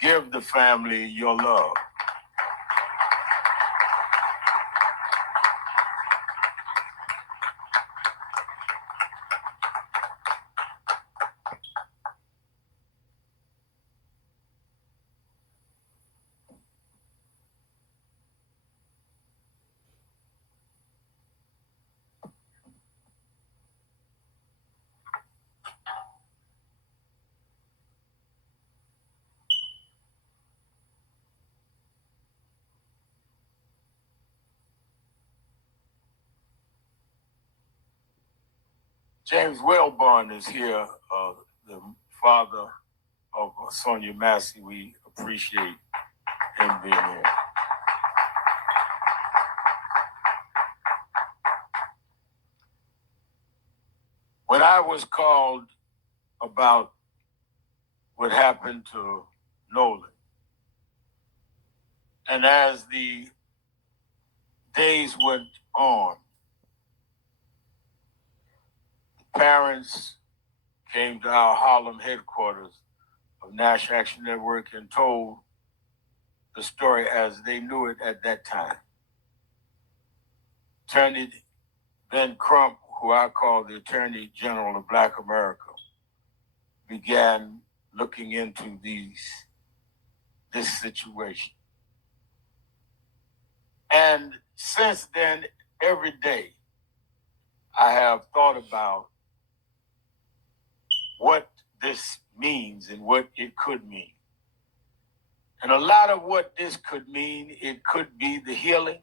Give the family your love. James Wellborn is here, the father of Sonia Massey. We appreciate him being here. When I was called about what happened to Nolan, and as the days went on, the parents came to our Harlem headquarters of National Action Network and told the story as they knew it at that time. Attorney Ben Crump, who I call the Attorney General of Black America, began looking into this situation. And since then, every day, I have thought about what this means and what it could mean. And a lot of what this could mean, it could be the healing,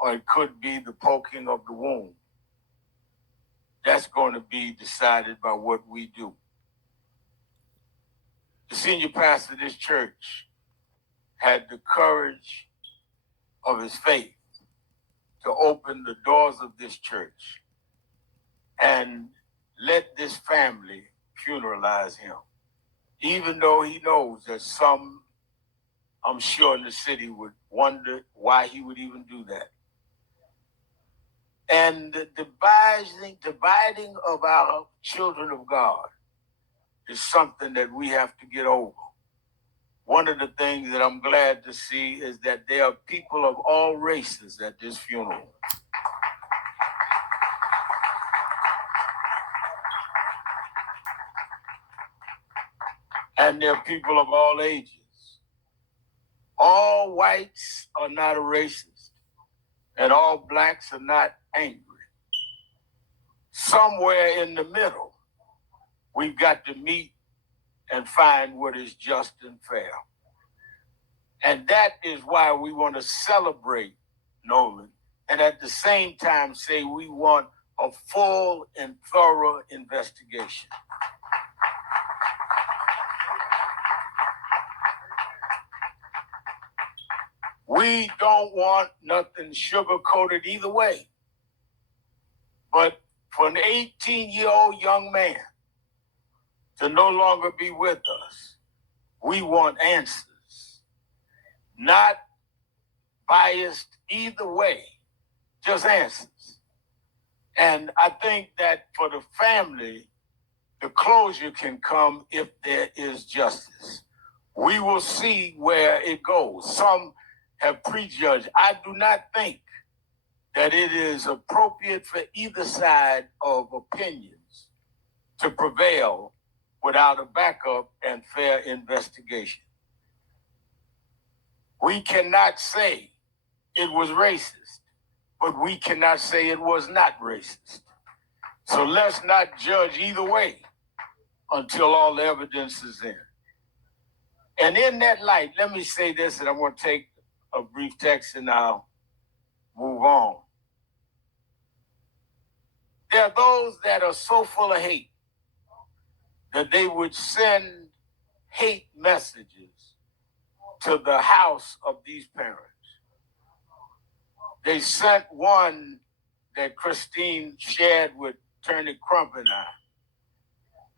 or it could be the poking of the wound. That's going to be decided by what we do. The senior pastor of this church had the courage of his faith to open the doors of this church and let this family funeralize him, even though he knows that some, I'm sure, in the city would wonder why he would even do that. And the dividing of our children of God is something that we have to get over. One of the things that I'm glad to see is that there are people of all races at this funeral. And there are people of all ages. All whites are not a racist, and all blacks are not angry. Somewhere in the middle, we've got to meet and find what is just and fair. And that is why we want to celebrate Nolan, and at the same time say we want a full and thorough investigation. We don't want nothing sugar-coated either way. But for an 18-year-old young man to no longer be with us, we want answers. Not biased either way, just answers. And I think that for the family, the closure can come if there is justice. We will see where it goes. Some have prejudged. I do not think that it is appropriate for either side of opinions to prevail without a backup and fair investigation. We cannot say it was racist, but we cannot say it was not racist. So let's not judge either way until all the evidence is in. And in that light, let me say this, and I'm going to take a brief text and I'll move on. There are those that are so full of hate that they would send hate messages to the house of these parents. They sent one that Christine shared with Attorney Crump and I,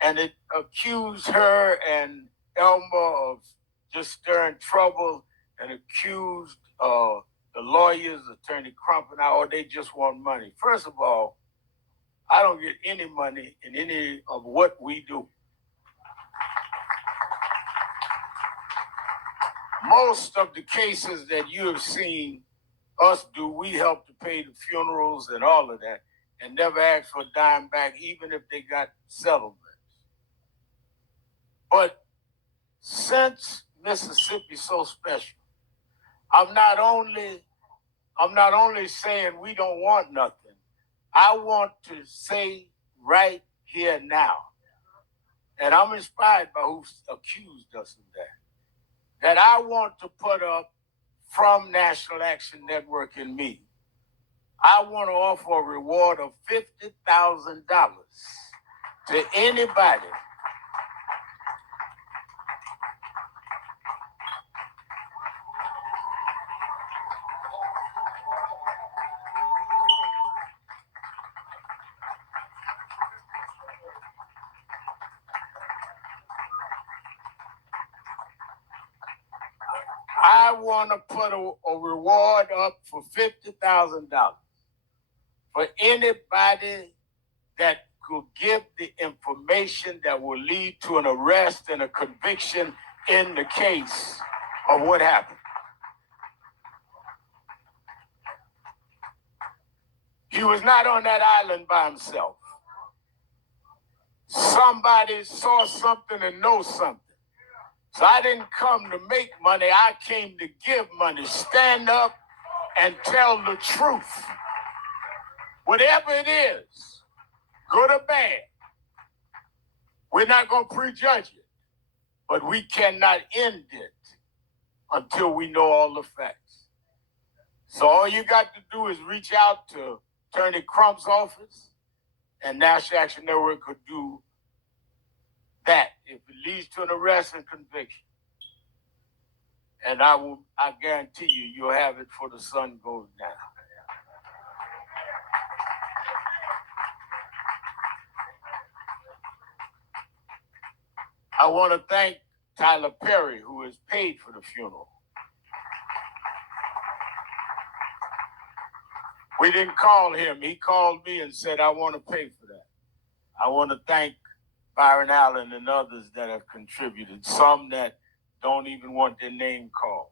and it accused her and Elmer of just stirring trouble, and accused the lawyers, Attorney Crump and I, or they just want money. First of all, I don't get any money in any of what we do. Most of the cases that you have seen us do, we help to pay the funerals and all of that, and never ask for a dime back, even if they got settlements. But since Mississippi's so special, I'm not only saying we don't want nothing. I want to say right here now, and I'm inspired by who accused us of that I want to put up from National Action Network and me. I want to offer a reward of $50,000 to anybody I want to put a reward up for $50,000 for anybody that could give the information that will lead to an arrest and a conviction in the case of what happened. He was not on that island by himself. Somebody saw something and knows something. So I didn't come to make money. I came to give money. Stand up and tell the truth. Whatever it is, good or bad, we're not going to prejudge it. But we cannot end it until we know all the facts. So all you got to do is reach out to Attorney Crump's office, and National Action Network could do that if it leads to an arrest and conviction. And I guarantee you'll have it before the sun goes down. I want to thank Tyler Perry, who has paid for the funeral. We didn't call him. He called me and said, I want to pay for that. I want to thank Byron Allen and others that have contributed, some that don't even want their name called.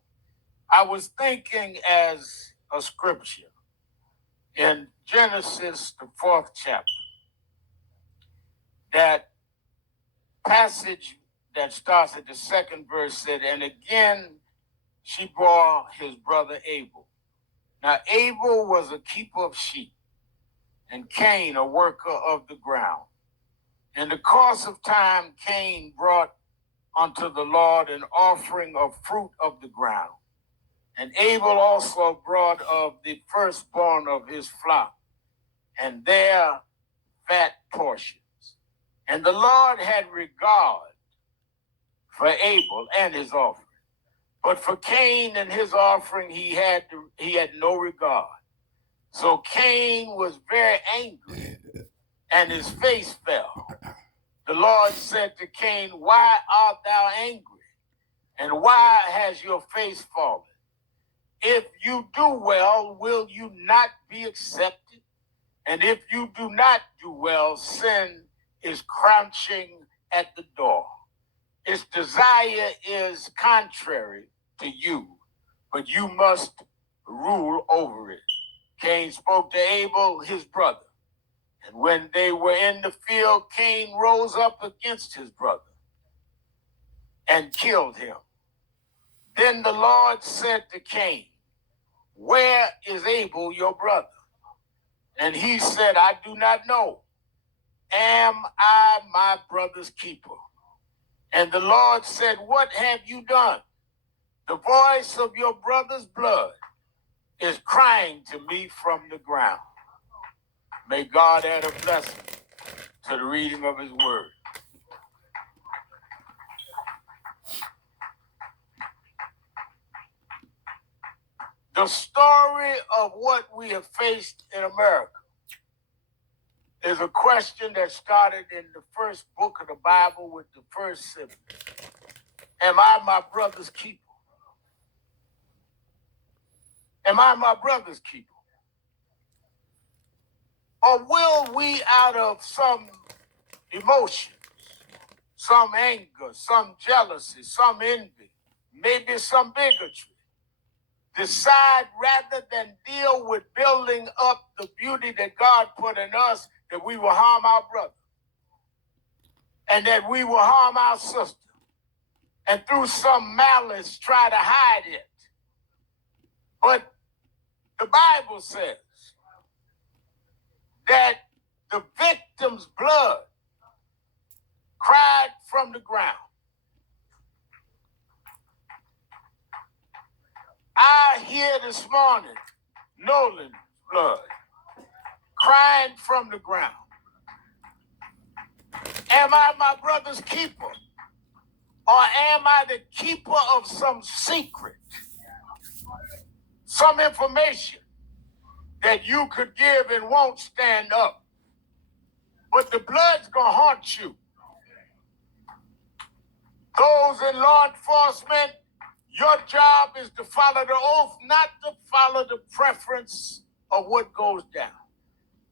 I was thinking as a scripture in Genesis, the 4th chapter, that passage that starts at the 2nd verse said, and again she bore his brother Abel. Now Abel was a keeper of sheep, and Cain a worker of the ground. In the course of time, Cain brought unto the Lord an offering of fruit of the ground. And Abel also brought of the firstborn of his flock, and their fat portions. And the Lord had regard for Abel and his offering. But for Cain and his offering, he had no regard. So Cain was very angry, and his face fell. The Lord said to Cain, why art thou angry? And why has your face fallen? If you do well, will you not be accepted? And if you do not do well, sin is crouching at the door. Its desire is contrary to you, but you must rule over it. Cain spoke to Abel, his brother. And when they were in the field, Cain rose up against his brother and killed him. Then the Lord said to Cain, where is Abel, your brother? And he said, I do not know. Am I my brother's keeper? And the Lord said, what have you done? The voice of your brother's blood is crying to me from the ground. May God add a blessing to the reading of his word. The story of what we have faced in America is a question that started in the first book of the Bible with the first sibling. Am I my brother's keeper? Am I my brother's keeper? Or will we, out of some emotions, some anger, some jealousy, some envy, maybe some bigotry. Decide rather than deal with building up the beauty that God put in us, that we will harm our brother and that we will harm our sister and through some malice try to hide it. But the Bible says that the victim's blood cried from the ground. I hear this morning Nolan's blood crying from the ground. Am I my brother's keeper? Or am I the keeper of some secret? Some information that you could give and won't stand up. But the blood's gonna haunt you. Those in law enforcement, your job is to follow the oath, not to follow the preference of what goes down.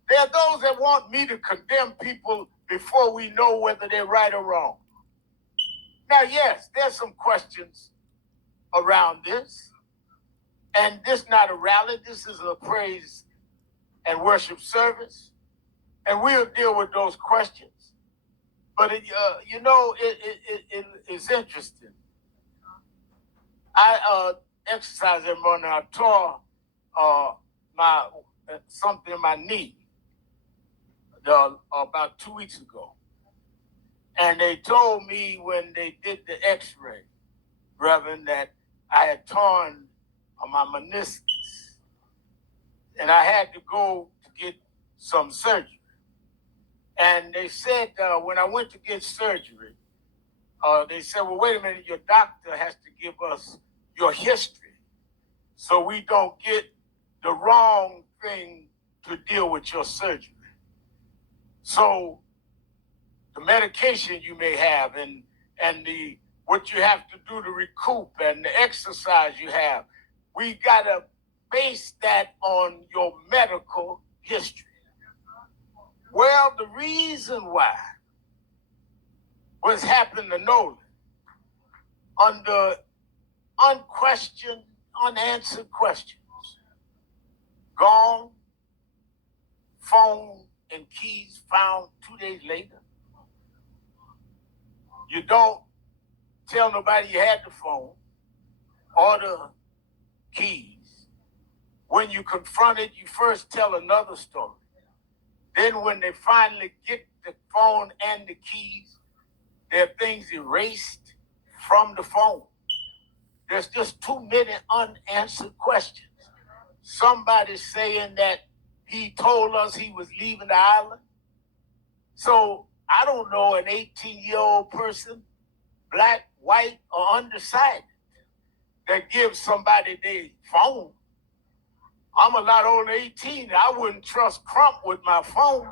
There are those that want me to condemn people before we know whether they're right or wrong. Now, yes, there's some questions around this. And this is not a rally. This is a praise and worship service. And we'll deal with those questions. But, it's interesting. I exercise every morning. I tore something in my knee about 2 weeks ago. And they told me when they did the x-ray, Reverend, that I had torn my meniscus. And I had to go to get some surgery. And they said, when I went to get surgery, they said, well, wait a minute, your doctor has to give us your history so we don't get the wrong thing to deal with your surgery. So the medication you may have and what you have to do to recoup and the exercise you have, we got to base that on your medical history. Well, the reason why what's happened to Nolan under unquestioned, unanswered questions, gone, phone and keys found 2 days later. You don't tell nobody you had the phone or the keys. When you confront it, you first tell another story. Then when they finally get the phone and the keys, there are things erased from the phone. There's just too many unanswered questions. Somebody saying that he told us he was leaving the island. So I don't know an 18-year-old person, black, white, or undecided, that gives somebody their phone. I'm a lot older than 18. I wouldn't trust Trump with my phone.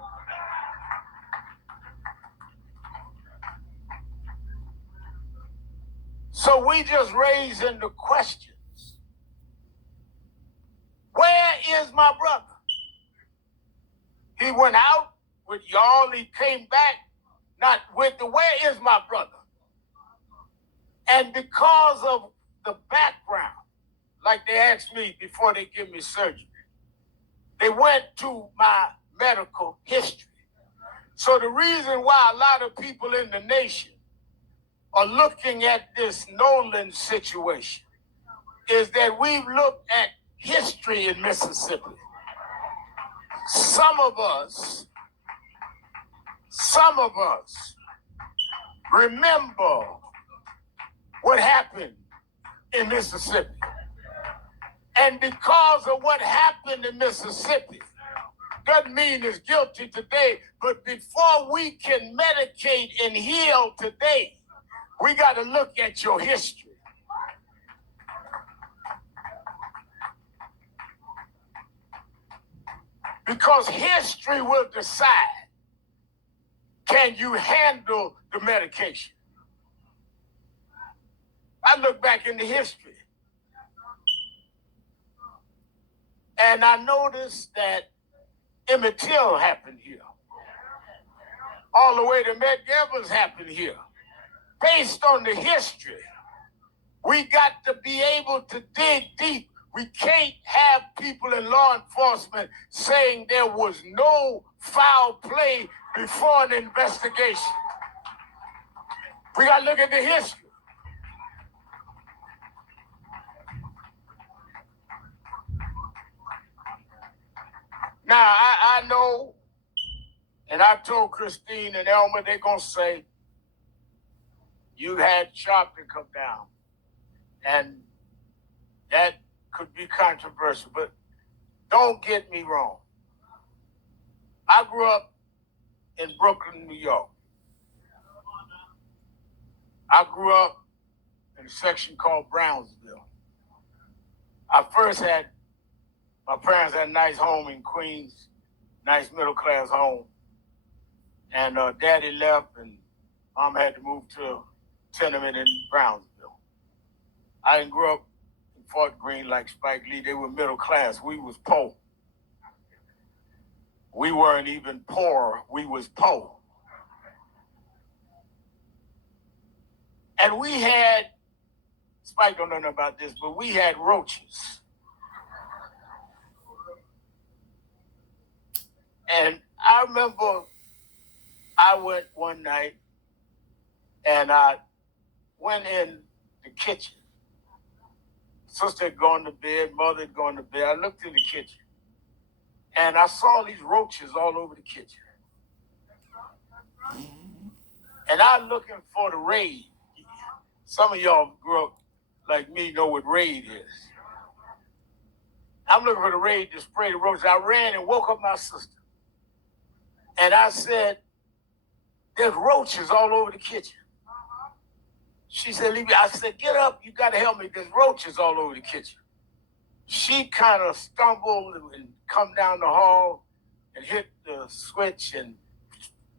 So we just raising the questions. Where is my brother? He went out with y'all. He came back not with the where is my brother? And because of the background, like they asked me before they give me surgery, they went to my medical history. So the reason why a lot of people in the nation are looking at this Nolan situation is that we've looked at history in Mississippi. Some of us remember what happened in Mississippi. And because of what happened in Mississippi, doesn't mean it's guilty today, but before we can medicate and heal today, we got to look at your history. Because history will decide, can you handle the medication? I look back into history, and I noticed that Emmett Till happened here. All the way to Medgar Evers happened here. Based on the history We got to be able to dig deep. We can't have people in law enforcement saying there was no foul play before an investigation. We got to look at the history. Now, I know, and I told Christine and Elmer, they're going to say, you had Sharpton come down. And that could be controversial, but don't get me wrong. I grew up in Brooklyn, New York. I grew up in a section called Brownsville. My parents had a nice home in Queens, nice middle-class home. And Daddy left, and Mom had to move to a tenement in Brownsville. I didn't grow up in Fort Greene like Spike Lee. They were middle class. We was poor. We weren't even poor. We was poor. And we had, Spike don't know nothing about this, but we had roaches. And I remember I went one night and I went in the kitchen. Sister had gone to bed, mother had gone to bed. I looked in the kitchen and I saw these roaches all over the kitchen. And I'm looking for the raid. Some of y'all grew up like me, know what raid is. I'm looking for the raid to spray the roaches. I ran and woke up my sister. And I said, there's roaches all over the kitchen. She said, leave me. I said, get up. You got to help me. There's roaches all over the kitchen. She kind of stumbled and come down the hall and hit the switch and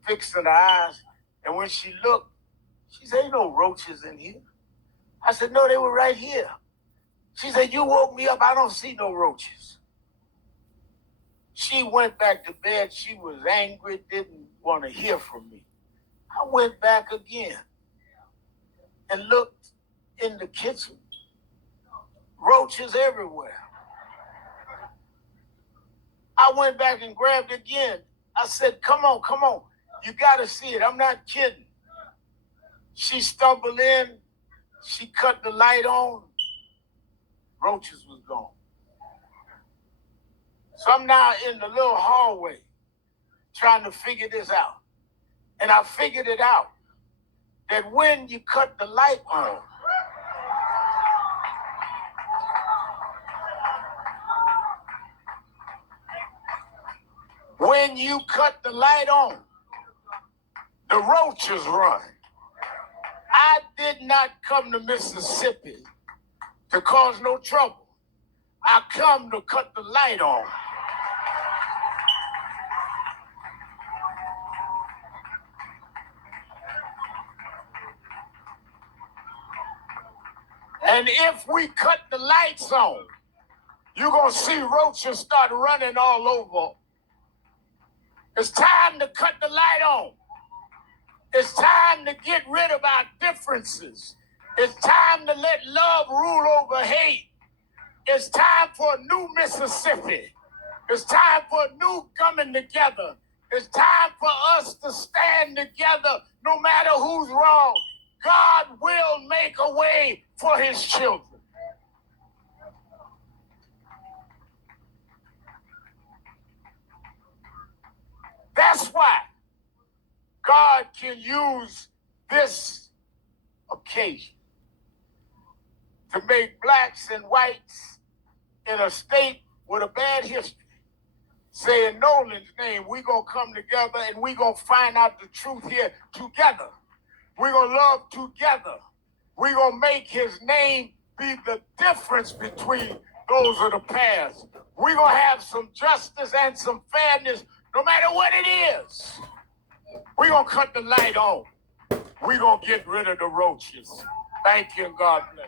fixed her eyes. And when she looked, she said, ain't no roaches in here. I said, no, they were right here. She said, you woke me up. I don't see no roaches. She went back to bed. She was angry, didn't want to hear from me. I went back again and looked in the kitchen. Roaches everywhere. I went back and grabbed it again. I said, come on, come on. You got to see it. I'm not kidding. She stumbled in. She cut the light on. Roaches was gone. So I'm now in the little hallway trying to figure this out. And I figured it out, that when you cut the light on, the roaches run. I did not come to Mississippi to cause no trouble. I come to cut the light on. And if we cut the lights on, you're going to see roaches start running all over. It's time to cut the light on. It's time to get rid of our differences. It's time to let love rule over hate. It's time for a new Mississippi. It's time for a new coming together. It's time for us to stand together no matter who's wrong. God will make a way for his children. That's why God can use this occasion to make blacks and whites in a state with a bad history say in Nolan's name, we're going to come together and we're going to find out the truth here together. We're going to love together. We're going to make his name be the difference between those of the past. We're going to have some justice and some fairness no matter what it is. We're going to cut the light on. We're going to get rid of the roaches. Thank you and God bless.